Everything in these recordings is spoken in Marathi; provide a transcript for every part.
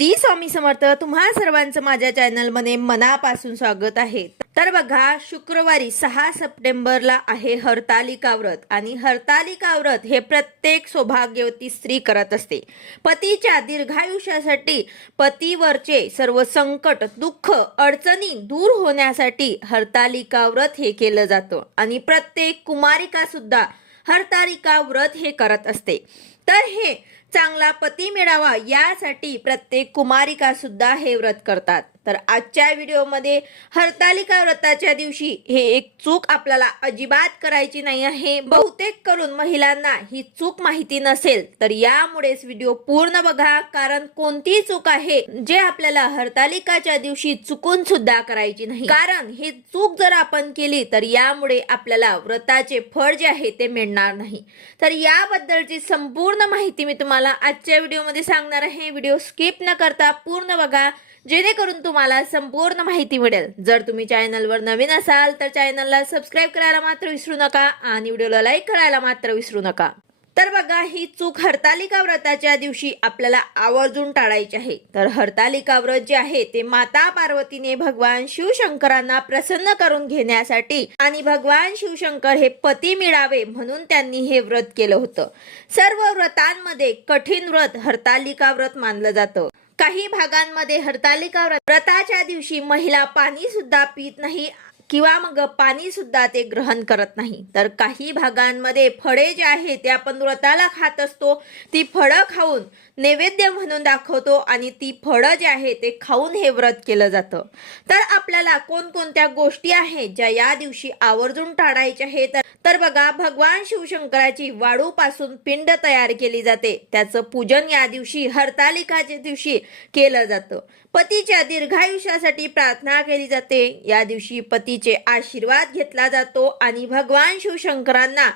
श्री स्वामी समर्थ तुम्हा सर्वांचं माझ्या चॅनलमध्ये मनापासून स्वागत आहे. तर बघा शुक्रवारी सहा सप्टेंबरला आहे हरतालिका व्रत आणि हरतालिका व्रत हे प्रत्येक सौभाग्यवती स्त्री करत असते. पतीच्या दीर्घायुष्यासाठी पतीवरचे सर्व संकट दुःख अडचणी दूर होण्यासाठी हरतालिका व्रत हे केलं जातं आणि प्रत्येक कुमारिका सुद्धा हरतालिका व्रत हे करत असते. तर हे चांगला पती मिळावा यासाठी प्रत्येक कुमारिका सुद्धा हे व्रत करतात. तर आजच्या व्हिडिओमध्ये हरतालिका व्रताच्या दिवशी हे एक चूक आपल्याला अजिबात करायची नाही आहे. बहुतेक करून महिलांना ही चूक माहिती नसेल तर यामुळेच व्हिडिओ पूर्ण बघा कारण कोणती चूक आहे जे आपल्याला हरतालिकाच्या दिवशी चुकून सुद्धा करायची नाही. कारण ही चूक जर आपण केली तर यामुळे आपल्याला व्रताचे फळ जे आहे ते मिळणार नाही. तर याबद्दलची संपूर्ण माहिती मी तुम्हाला आजच्या व्हिडिओमध्ये सांगणार आहे. व्हिडिओ स्किप न करता पूर्ण बघा. जेणेकरून तुम्हाला संपूर्ण माहिती मिळेल. जर तुम्ही चॅनलवर नवीन असाल तर चॅनलला सबस्क्राईब करायला मात्र विसरू नका आणि व्हिडिओला लाईक करायला मात्र विसरू नका. तर बघा ही चूक हरतालिका व्रताच्या दिवशी आपल्याला आवर्जून टाळायची आहे. तर हरतालिका व्रत जे आहे ते माता पार्वतीने भगवान शिवशंकरांना प्रसन्न करून घेण्यासाठी आणि भगवान शिवशंकर हे पती मिळावे म्हणून त्यांनी हे व्रत केलं होतं. सर्व व्रतांमध्ये कठीण व्रत हरतालिका व्रत मानलं जातं. काही भागांमध्ये हरतालिका व्रताच्या दिवशी महिला पाणी सुद्धा पित नाही. किंवा मग पाणी सुद्धा ते ग्रहण करत नाही. तर काही भागांमध्ये फळे जे आहे ते आपण व्रताला खात असतो. ती फळं खाऊन नैवेद्य म्हणून दाखवतो आणि ती फळं जे आहे ते खाऊन हे व्रत केलं जातं. तर आपल्याला कोणकोणत्या गोष्टी आहेत ज्या या दिवशी आवर्जून टाळायच्या आहेत? तर- तर बघा भगवान शिवशंकराची वाळूपासून पिंड तयार केली जाते. त्याचं पूजन या दिवशी हरतालिकाच्या दिवशी केलं जातं. पतीच्या दीर्घायुष्यासाठी प्रार्थना केली जाते. या दिवशी पतीचे आशीर्वाद घेतला जातो आणि भगवान शिवशंकरांना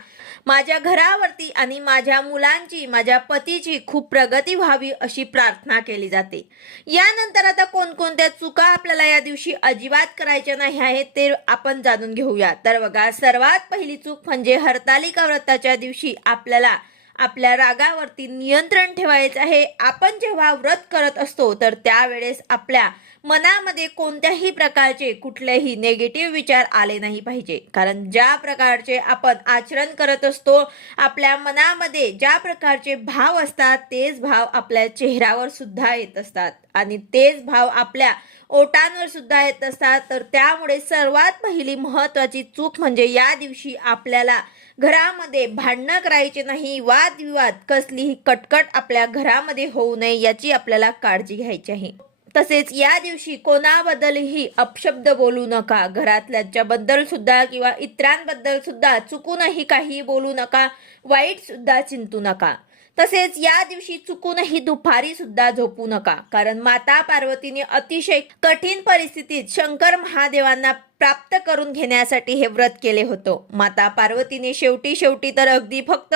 माझ्या घरावरती आणि माझ्या मुलांची माझ्या पतीची खूप प्रगती व्हावी अशी प्रार्थना केली जाते. यानंतर आता कोणकोणत्या चुका आपल्याला या दिवशी अजिबात करायच्या नाही आहेत ते आपण जाणून घेऊया. तर बघा सर्वात पहिली चूक म्हणजे हरतालिका व्रताच्या दिवशी आपल्याला आपल्या रागावरती नियंत्रण ठेवायचं आहे. आपण जेव्हा व्रत करत असतो तर त्यावेळेस आपल्या मनामध्ये कोणत्याही प्रकारचे कुठलेही नेगेटिव्ह विचार आले नाही पाहिजे. कारण ज्या प्रकारचे आपण आचरण करत असतो आपल्या मनामध्ये ज्या प्रकारचे भाव असतात तेच भाव आपल्या चेहऱ्यावर सुद्धा येत असतात. आणि तेच भाव आपल्या ओटांवर सुद्धा येत असतात. तर त्यामुळे सर्वात पहिली महत्वाची चूक म्हणजे या दिवशी आपल्याला घरामध्ये भांडणं करायचे नाही वादविवाद कसलीही कटकट आपल्या घरामध्ये होऊ नये याची आपल्याला काळजी घ्यायची आहे. तसेच या दिवशी कोणाबद्दलही अपशब्द बोलू नका. घरातल्याच्याबद्दल सुद्धा किंवा इतरांबद्दल सुद्धा चुकूनही काही बोलू नका वाईट सुद्धा चिंतू नका. तसेच या दिवशी चुकूनही दुपारी सुद्धा झोपू नका. कारण माता पार्वतीने अतिशय कठीण परिस्थितीत शंकर महादेवांना प्राप्त करून घेण्यासाठी हे व्रत केले होतं. माता पार्वतीने शेवटी शेवटी तर अगदी फक्त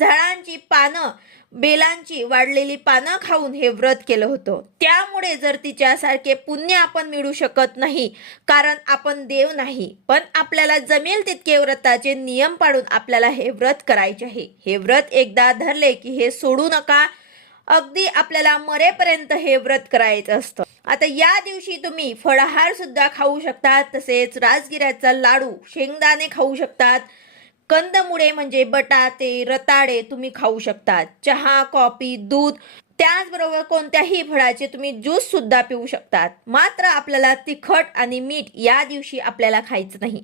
झाडांची पानं बेलांची वाढलेली पानं खाऊन हे व्रत केलं होतं. त्यामुळे जर तिच्यासारखे पुण्य आपण मिळू शकत नाही कारण आपण देव नाही पण आपल्याला जमेल तितके व्रताचे नियम पाळून आपल्याला हे व्रत करायचे आहे. हे व्रत एकदा धरले की हे सोडू नका. अगदी आपल्याला मरेपर्यंत हे व्रत करायचं असतं. आता या दिवशी तुम्ही फळाहार सुद्धा खाऊ शकतात तसेच राजगिऱ्याचा लाडू शेंगदाणे खाऊ शकतात. कंदमुळे म्हणजे बटाटे रताळे तुम्ही खाऊ शकतात. चहा कॉफी दूध त्याचबरोबर कोणत्याही फळाचे तुम्ही ज्यूस सुद्धा पिऊ शकतात. मात्र आपल्याला तिखट आणि मीठ या दिवशी आपल्याला खायचं नाही.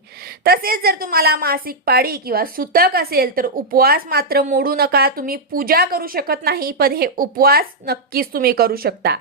तसेच जर तुम्हाला मासिक पाळी किंवा सुतक असेल तर उपवास मात्र मोडू नका. तुम्ही पूजा करू शकत नाही पण हे उपवास नक्कीच तुम्ही करू शकता.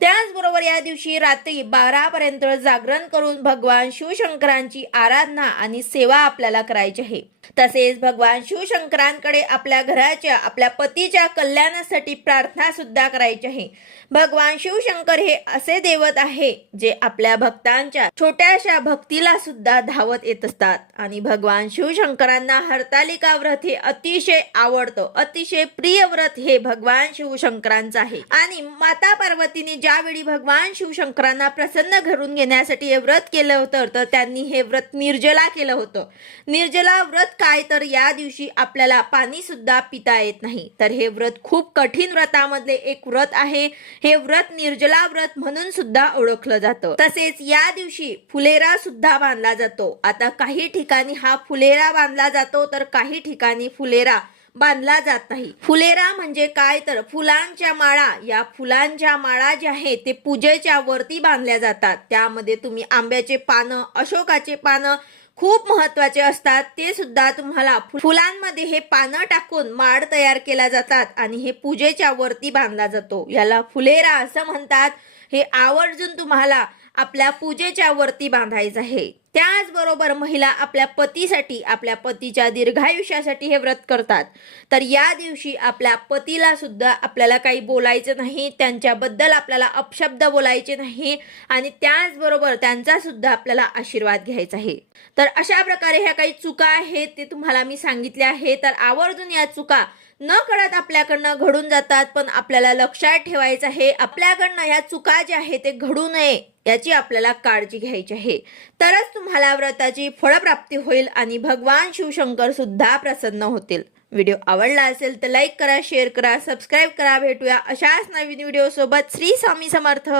त्याचबरोबर या दिवशी रात्री बारा पर्यंत जागरण करून भगवान शिवशंकरांची आराधना आणि सेवा आपल्याला करायची आहे. तसेच भगवान शिवशंकरांकडे आपल्या घराच्या आपल्या पतीच्या कल्याणासाठी प्रार्थना सुद्धा करायची आहे. भगवान शिवशंकर हे असे देवत आहे जे आपल्या भक्तांच्या छोट्याशा भक्तीला सुद्धा धावत येत असतात. आणि भगवान शिवशंकरांना हरतालिका व्रत हे अतिशय आवडतं अतिशय प्रिय व्रत हे भगवान शिवशंकरांचं आहे. आणि माता पार्वतीने ज्यावेळी भगवान शिवशंकरांना प्रसन्न घरून घेण्यासाठी हे व्रत केलं होतं तर त्यांनी हे व्रत निर्जला केलं होतं. निर्जला व्रत काय? तर या दिवशी आपल्याला पाणी सुद्धा पिता येत नाही. तर हे व्रत खूप कठीण व्रतामधले एक व्रत आहे. हे व्रत निर्जला व्रत म्हणून सुद्धा ओळखलं जातं. तसेच या दिवशी फुलेरा सुद्धा बांधला जातो. आता काही ठिकाणी हा फुलेरा बांधला जातो तर काही ठिकाणी फुलेरा बांधला जात नाही. फुलेरा म्हणजे काय? तर फुलांच्या माळा. या फुलांच्या माळा ज्या आहेत ते पूजेच्या वरती बांधल्या जातात. त्यामध्ये तुम्ही आंब्याचे पानं अशोकाचे पानं खूप महत्त्वाचे असतात. ते सुद्धा तुम्हाला फु- फुलांमध्ये हे पानं टाकून माड तयार केल्या जातात आणि हे पूजेच्या वरती बांधला जातो. याला फुलेरा असं म्हणतात. हे आवर्जून तुम्हाला आपल्या पूजेच्या वरती बांधायचं आहे. त्याचबरोबर महिला आपल्या पतीसाठी आपल्या पतीच्या दीर्घायुष्यासाठी हे व्रत करतात. तर या दिवशी आपल्या पतीला सुद्धा आपल्याला काही बोलायचं नाही त्यांच्याबद्दल आपल्याला अपशब्द बोलायचे नाही आणि त्याचबरोबर त्यांचा सुद्धा आपल्याला आशीर्वाद घ्यायचा आहे. तर अशा प्रकारे ह्या काही चुका आहेत ते तुम्हाला मी सांगितले आहे. तर आवर्जून या चुका न कळत आपल्याकडनं घडून जातात पण आपल्याला लक्षात ठेवायचं आहे. आपल्याकडनं ह्या चुका ज्या आहेत ते घडू नये. याची आपल्याला काळजी घ्यायची आहे. तरच तुम्हाला व्रताची फळप्राप्ती होईल आणि भगवान शिवशंकर सुद्धा प्रसन्न होतील. व्हिडिओ आवडला असेल तर लाईक करा शेअर करा सबस्क्राईब करा. भेटूया अशाच नवीन व्हिडिओ सोबत श्री स्वामी समर्थ.